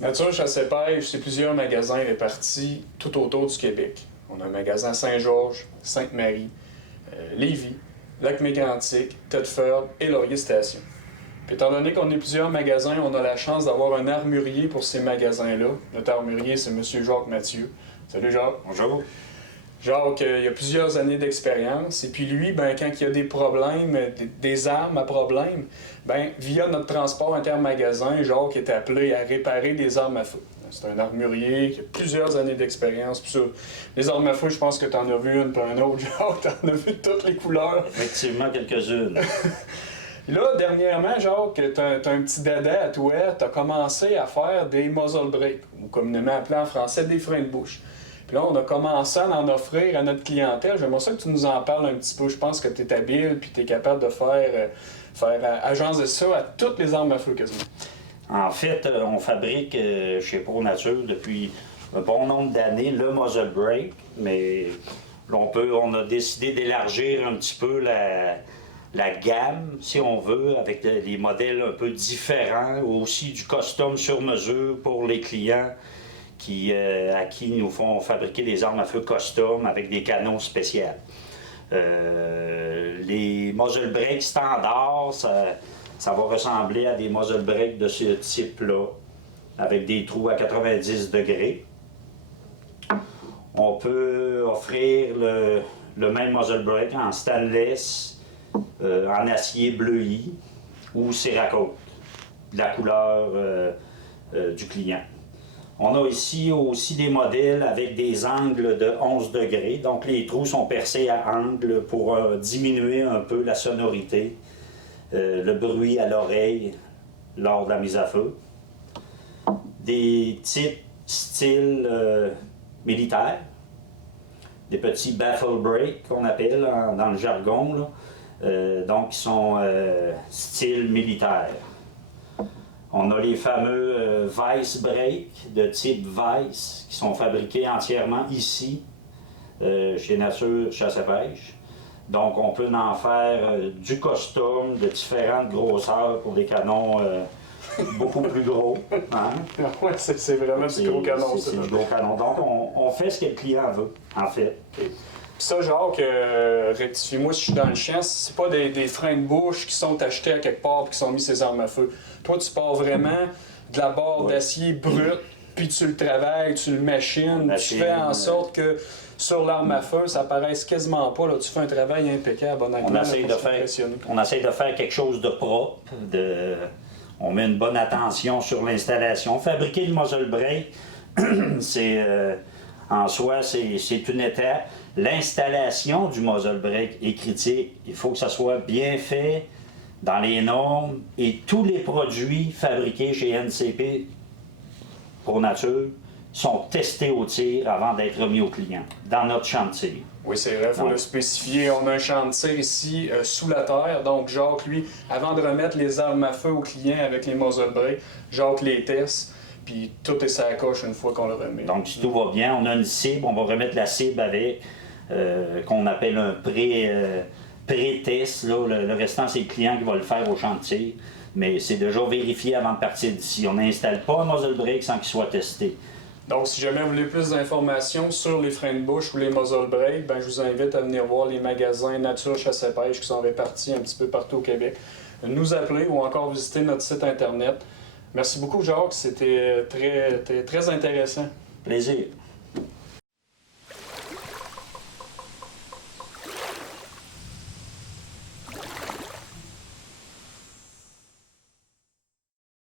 Nature Chasse-Pêche, c'est plusieurs magasins répartis tout autour du Québec. On a un magasin Saint-Georges, Sainte-Marie, Lévis, Lac-Mégantic, Thetford et Laurier-Station. Puis, étant donné qu'on est plusieurs magasins, on a la chance d'avoir un armurier pour ces magasins-là. Notre armurier, c'est M. Jacques Mathieu. Salut Jacques. Bonjour. Jacques, il a plusieurs années d'expérience. Et puis lui, ben, quand il y a des problèmes, des armes à problème, ben, via notre transport intermagasin, Jacques est appelé à réparer des armes à feu. C'est un armurier qui a plusieurs années d'expérience. Puis ça, les armes à feu, je pense que tu en as vu une puis un autre, Jacques. Tu en as vu toutes les couleurs. Effectivement, quelques-unes. Là, dernièrement, Jacques, tu as un petit dada à toi. Tu as commencé à faire des muzzle brakes, ou communément appelé en français des freins de bouche. Puis là, on a commencé à en offrir à notre clientèle. J'aimerais ça que tu nous en parles un petit peu. Je pense que tu es habile puis tu es capable de faire agence de ça à toutes les armes à feu quasiment. En fait, on fabrique chez Pro Nature depuis un bon nombre d'années le muzzle brake, mais on a décidé d'élargir un petit peu la gamme, si on veut, avec des modèles un peu différents, aussi du custom sur mesure pour les clients à qui nous font fabriquer des armes à feu custom avec des canons spéciaux. Les muzzle brakes standards, ça va ressembler à des muzzle brakes de ce type-là, avec des trous à 90 degrés. On peut offrir le même muzzle brake en stainless, en acier bleui ou Cerakote, de la couleur du client. On a ici aussi des modèles avec des angles de 11 degrés, donc les trous sont percés à angle pour diminuer un peu la sonorité, le bruit à l'oreille lors de la mise à feu. Des types style militaire, des petits baffle break qu'on appelle dans le jargon, là. Donc qui sont style militaire. On a les fameux Vice Brake de type Vice qui sont fabriqués entièrement ici chez Nature Chasse-Pêche. Donc on peut en faire du custom de différentes grosseurs pour des canons beaucoup plus gros. Hein? Ouais, c'est vraiment du gros canon. C'est du gros canon. Donc on fait ce que le client veut, en fait. Okay. Ça, Jacques, rectifie-moi si je suis dans le champ, c'est pas des freins de bouche qui sont achetés à quelque part et qui sont mis ces armes à feu. Toi, tu pars vraiment de la barre d'acier brute, puis tu le travailles, tu le machines, tu fais en sorte que sur l'arme à feu, ça paraisse quasiment pas. Là, tu fais un travail impeccable, honnêtement. On essaie de faire quelque chose de propre, on met une bonne attention sur l'installation. Fabriquer le muzzle brake, en soi, c'est une étape. L'installation du muzzle brake est critique. Il faut que ça soit bien fait dans les normes et tous les produits fabriqués chez NCP Pro Nature sont testés au tir avant d'être remis au client dans notre champ de tir. Oui, c'est vrai, il faut le spécifier. On a un champ de tir ici sous la terre. Donc, Jacques, lui, avant de remettre les armes à feu au client avec les muzzle brakes, Jacques les teste. Puis tout est sur la coche une fois qu'on le remet. Donc, si tout va bien, on a une cible, on va remettre la cible avec qu'on appelle un pré-test. Le restant, c'est le client qui va le faire au champ de tir. Mais c'est déjà vérifié avant de partir d'ici. On n'installe pas un muzzle brake sans qu'il soit testé. Donc, si jamais vous voulez plus d'informations sur les freins de bouche ou les muzzle brakes, ben, je vous invite à venir voir les magasins Nature Chasse-Pêche qui sont répartis un petit peu partout au Québec. Nous appeler ou encore visiter notre site Internet. Merci beaucoup, Jacques. C'était très intéressant. Plaisir.